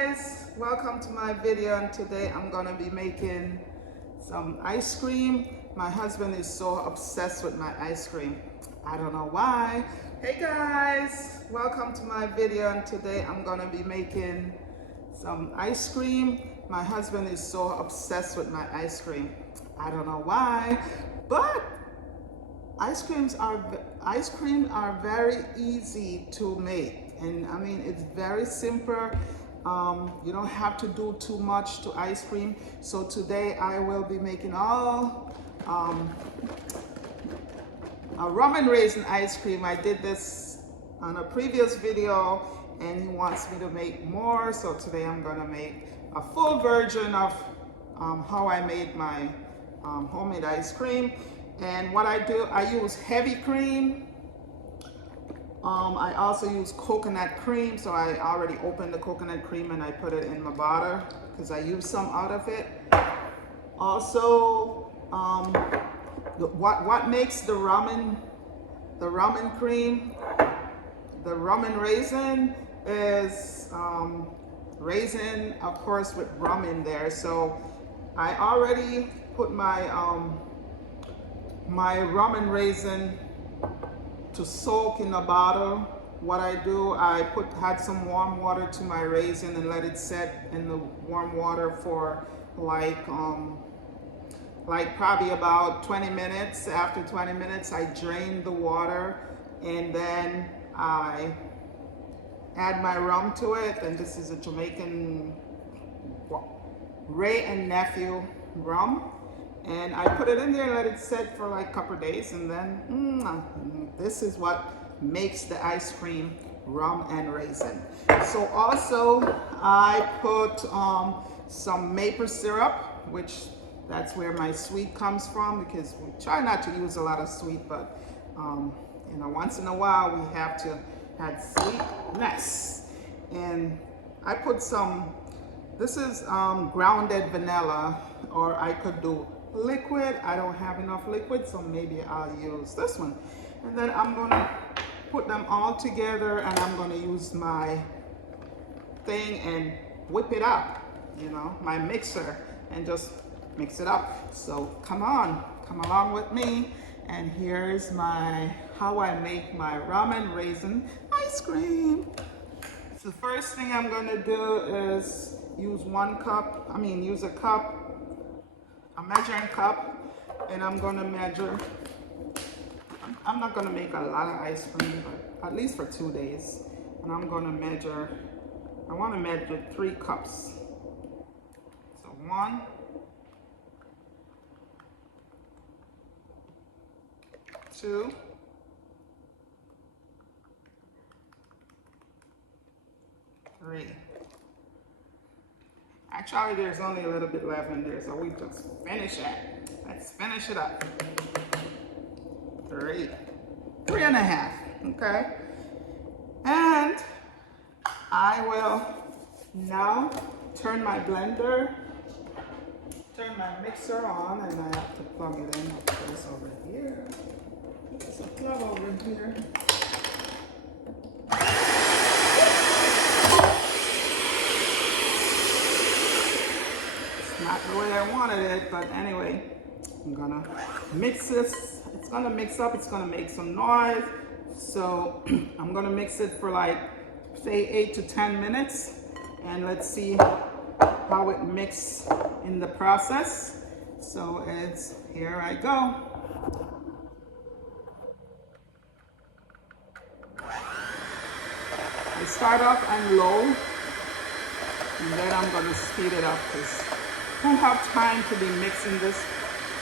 guys, welcome to my video, and today I'm gonna be making some ice cream. My husband is so obsessed with my ice cream. I don't know why. Hey guys, welcome to my video, and today I'm gonna be making some ice cream. My husband is so obsessed with my ice cream. I don't know why, but ice cream are very easy to make, and I mean it's very simple. You don't have to do too much to ice cream. So today I will be making a rum and raisin ice cream. I did this on a previous video and he wants me to make more, so today I'm gonna make a full version of how I made my homemade ice cream. And what I do, I use heavy cream. I also use coconut cream, so I already opened the coconut cream and I put it in my bottle because I use some out of it. Also, what makes the rum and cream, the rum and raisin is raisin, of course, with rum in there. So I already put my my rum and raisin to soak in a bottle. What I do, I had some warm water to my raisin and let it set in the warm water for like probably about 20 minutes. After 20 minutes, I drain the water and then I add my rum to it. And this is a Jamaican Wray and Nephew rum. And I put it in there and let it set for like a couple of days, and then this is what makes the ice cream rum and raisin. So also I put some maple syrup, which that's where my sweet comes from, because we try not to use a lot of sweet, but you know, once in a while we have to add sweetness. And I put some, this is grounded vanilla, or I could do liquid. I don't have enough liquid, so maybe I'll use this one. And then I'm gonna put them all together and I'm gonna use my thing and whip it up, you know, my mixer, and just mix it up. So come along with me, and here's how I make my rum and raisin ice cream. So the first thing I'm gonna do is use a measuring cup, and I'm gonna measure. I'm not gonna make a lot of ice cream, but at least for 2 days. And I'm gonna measure, I wanna measure 3 cups. So 1, 2, 3. Actually, there's only a little bit left in there, so we just finish it. Let's finish it up. 3.5, okay? And I will now turn my mixer on, and I have to plug it in. I'll put this over here. There's a plug over here. Not the way I wanted it, but anyway, I'm gonna mix this. It's gonna mix up, it's gonna make some noise. So I'm gonna mix it for like, say 8 to 10 minutes, and let's see how it mixes in the process. So here I go. I start off on low, and then I'm gonna speed it up because I don't have time to be mixing this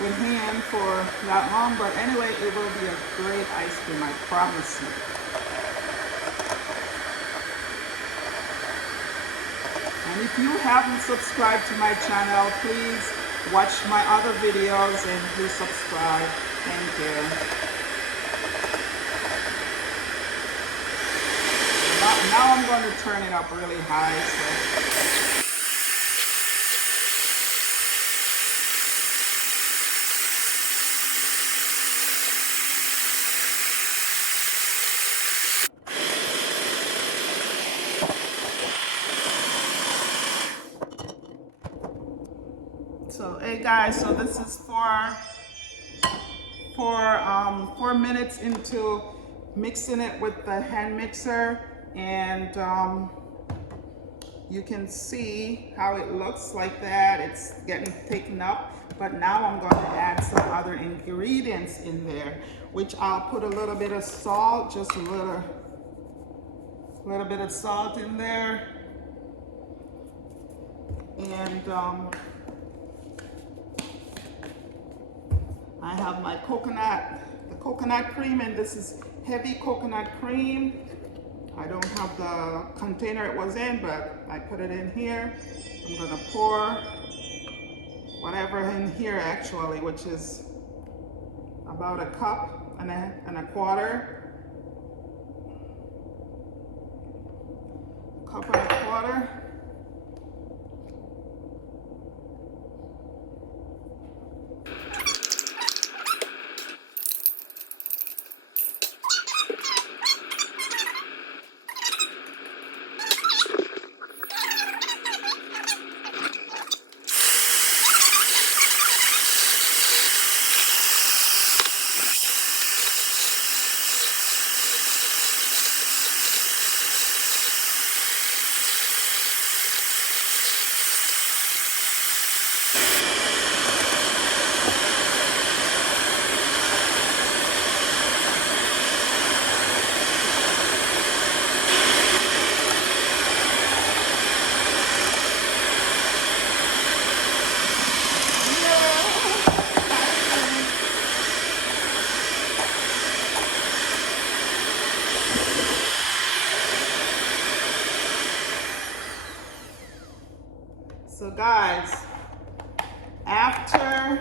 with hand for that long, but anyway, it will be a great ice cream, I promise you. And if you haven't subscribed to my channel, please watch my other videos and please subscribe. Thank you. Now I'm going to turn it up really high. So. Okay guys, so this is 4 minutes into mixing it with the hand mixer, and you can see how it looks like that. It's getting thickened up, but now I'm going to add some other ingredients in there, which I'll put a little bit of salt, just a little bit of salt in there, and I have my the coconut cream, and this is heavy coconut cream. I don't have the container it was in, but I put it in here. I'm gonna pour whatever in here actually, which is about a cup and a quarter. Cup and a quarter. So guys, after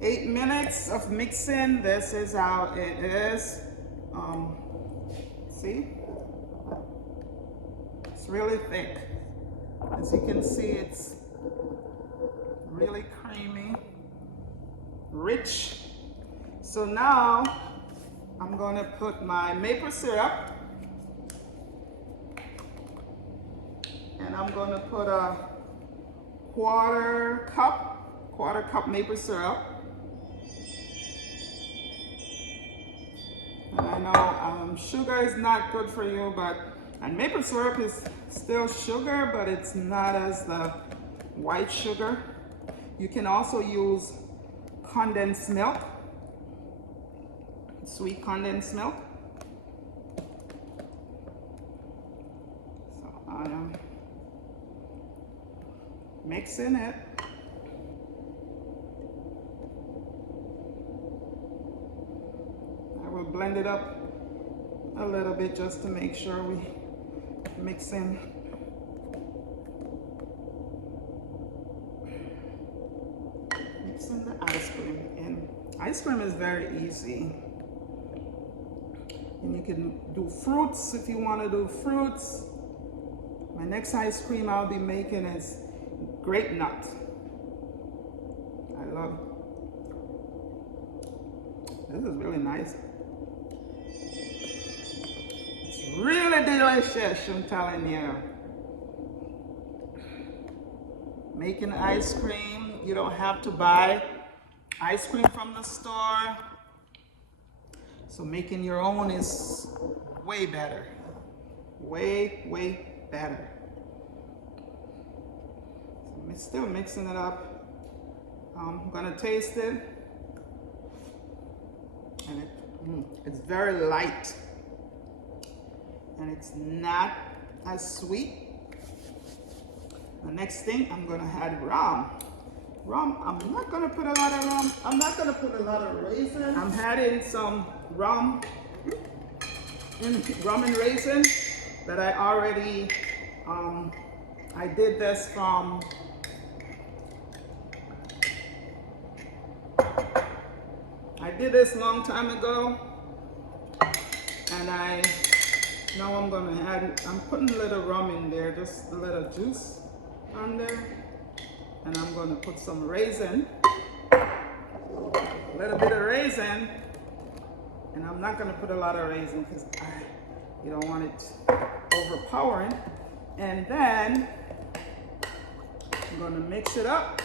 8 minutes of mixing, this is how it is. See? It's really thick. As you can see, it's really creamy, rich. So now I'm going to put my maple syrup, and I'm going to put a quarter cup maple syrup. And I know sugar is not good for you, and maple syrup is still sugar, but it's not as the white sugar. You can also use condensed milk, sweet condensed milk. So I am mixing it. I will blend it up a little bit just to make sure we mix in. Mixing the ice cream in. Ice cream is very easy. And you can do fruits if you want to do fruits. My next ice cream I'll be making is grape nut. I love it. This is really nice. It's really delicious, I'm telling you. Making ice cream, you don't have to buy ice cream from the store. So making your own is way better. Way, way better. So I'm still mixing it up. I'm gonna taste it. And it's very light. And it's not as sweet. The next thing, I'm gonna add rum. Rum, I'm not gonna put a lot of rum. I'm not gonna put a lot of raisin. I'm adding some rum and raisin that I already, I did this from, I did this a long time ago, and now I'm gonna add, I'm putting a little rum in there, just a little juice on there, and I'm gonna put some raisin, a little bit of raisin, and I'm not gonna put a lot of raisin because you don't want it overpowering. And then I'm gonna mix it up.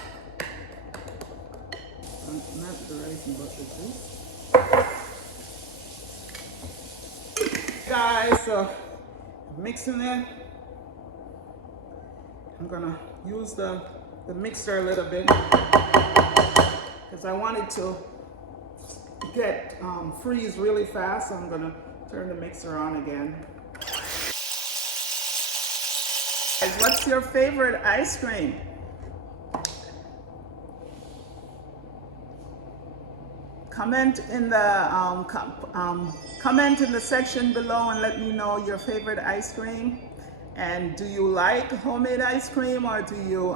Not the raisin, but the juice. Guys, so mixing it. I'm gonna use the mixer a little bit because I want it to get freeze really fast. So I'm gonna turn the mixer on again. Guys, what's your favorite ice cream? Comment in the comment in the section below and let me know your favorite ice cream. And do you like homemade ice cream, or do you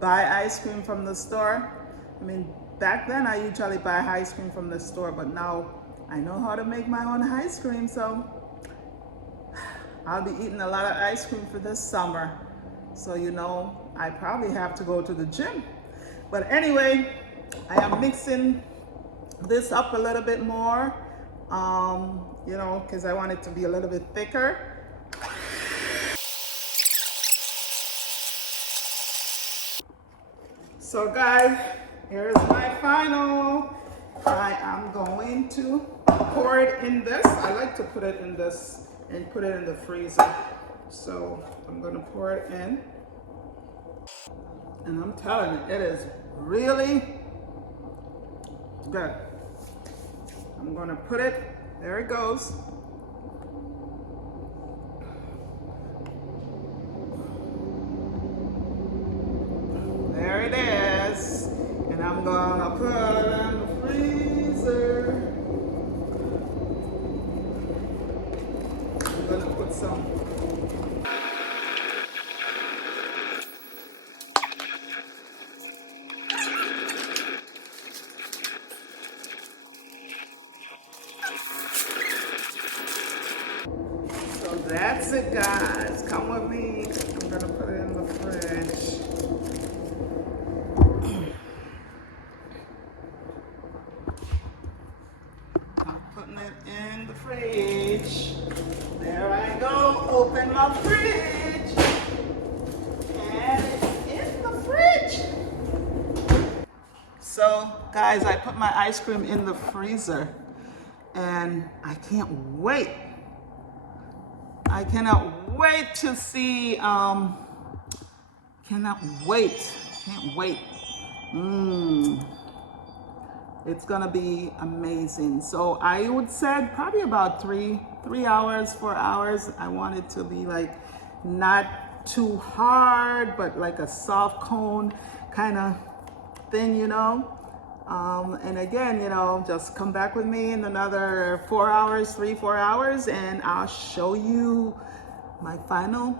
buy ice cream from the store? I mean, back then I usually buy ice cream from the store, but now I know how to make my own ice cream, so I'll be eating a lot of ice cream for this summer. So you know, I probably have to go to the gym. But anyway, I am mixing this up a little bit more, you know, because I want it to be a little bit thicker. So guys, here's my final. I am going to pour it in this. I like to put it in this and put it in the freezer. So I'm gonna pour it in. And I'm telling you, it is really good. I'm gonna put it, there it goes. There it is. And I'm gonna put it in the freezer. I'm gonna put some. So that's it, guys. Come with me. I'm gonna put it in the fridge. I'm putting it in the fridge. There I go. Open my fridge. And it's in the fridge. So, guys, I put my ice cream in the freezer. And I can't wait. I cannot wait to see, can't wait. It's gonna be amazing. So I would say probably about 3 hours, 4 hours. I want it to be like not too hard, but like a soft cone kind of thing, you know. And again, you know, just come back with me in another 4 hours, 3-4 hours, and I'll show you my final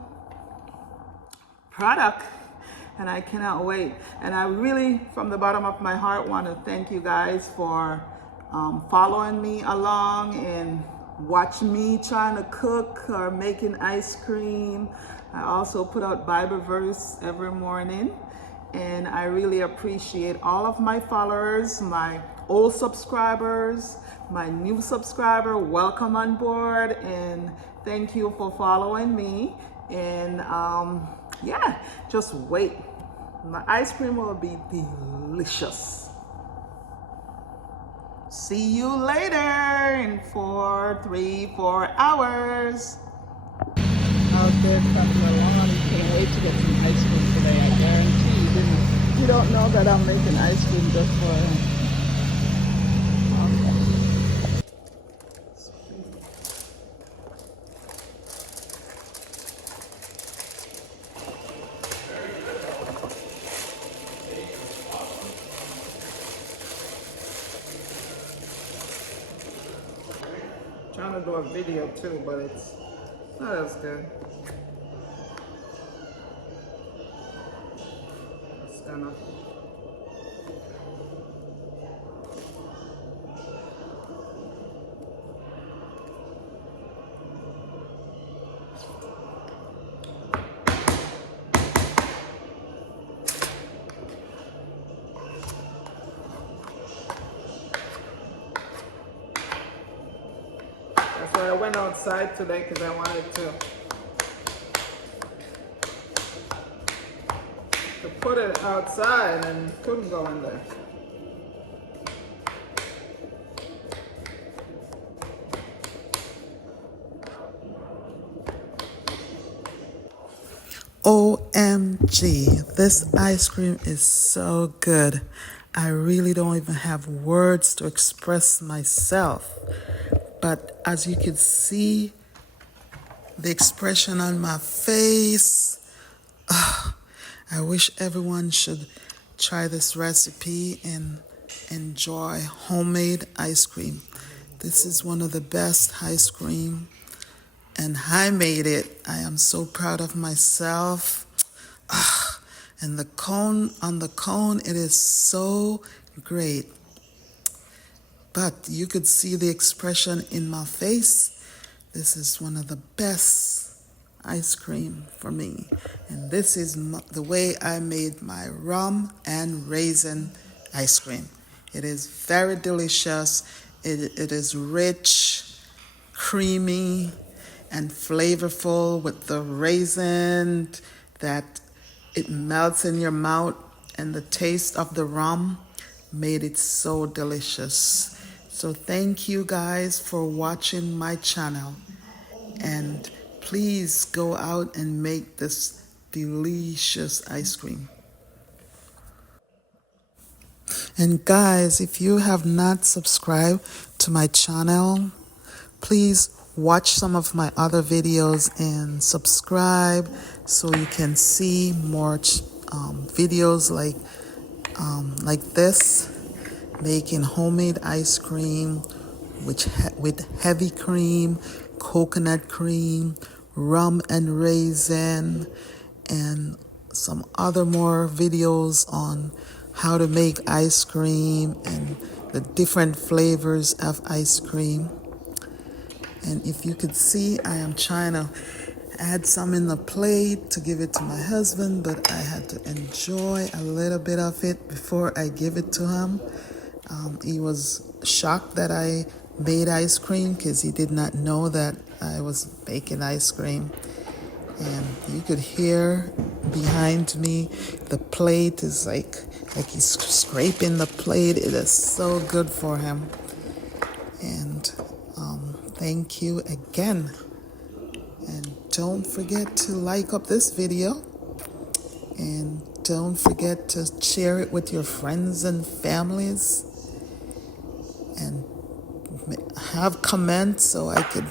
product. And I cannot wait. And I really, from the bottom of my heart, want to thank you guys for following me along and watching me trying to cook or making ice cream. I also put out Bible verse every morning. And I really appreciate all of my followers, my old subscribers, my new subscriber. Welcome on board, and thank you for following me. And yeah, just wait. My ice cream will be delicious. See you later in 3-4 hours. Out there coming along, you can't wait to get some ice cream today, I guarantee. You don't know that I'm making ice cream just for him. Trying to do a video too, but it's not as good. It's gonna. So I went outside today because I wanted to put it outside and couldn't go in there. OMG, this ice cream is so good. I really don't even have words to express myself. But as you can see, the expression on my face, I wish everyone should try this recipe and enjoy homemade ice cream. This is one of the best ice cream, and I made it. I am so proud of myself. And the cone, on the cone, it is so great. But you could see the expression in my face. This is one of the best ice cream for me. And this is the way I made my rum and raisin ice cream. It is very delicious. It is rich, creamy, and flavorful with the raisin that it melts in your mouth, and the taste of the rum made it so delicious. So thank you guys for watching my channel, and please go out and make this delicious ice cream. And guys, if you have not subscribed to my channel, please watch some of my other videos and subscribe so you can see more videos like this, making homemade ice cream with heavy cream, coconut cream, rum and raisin, and some other more videos on how to make ice cream and the different flavors of ice cream. And if you could see, I am trying to add some in the plate to give it to my husband, but I had to enjoy a little bit of it before I give it to him. He was shocked that I made ice cream because he did not know that I was baking ice cream. And you could hear behind me, the plate is like he's scraping the plate. It is so good for him. And thank you again. And don't forget to like up this video. And don't forget to share it with your friends and families. And have comments so I could